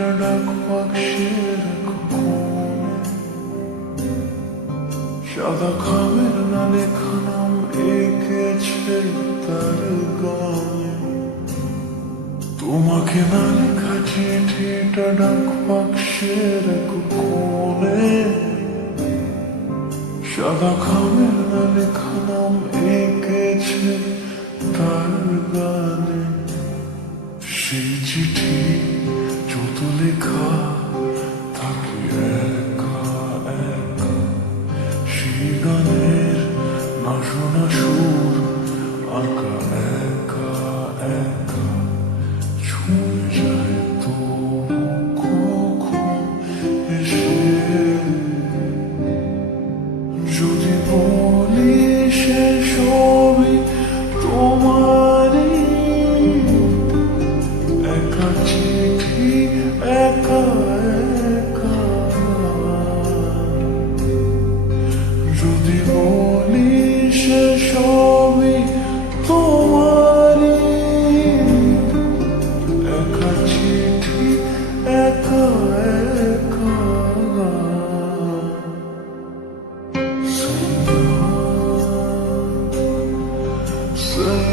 চিঠিটা ডাক বাক্সের সাদা খামের না লেখা নাম এঁকেছে তার গায়ে। তোমাকে না লেখা চিঠিটা ডাক বাক্সের কোণে সাদা খামের না লেখা নাম এঁকেছে তার গানে। সেই চিঠি যত লেখা থাকে একা একা, সেই গানের না শোনা সুর আর একা একা ছুঁয়ে যায় তবু কখন এসে। যদি বলি সে সবই তোমারই, একা চিঠি একা একা। যদি বলি সে সবই তোমারই, একা চিঠি একা একা। Say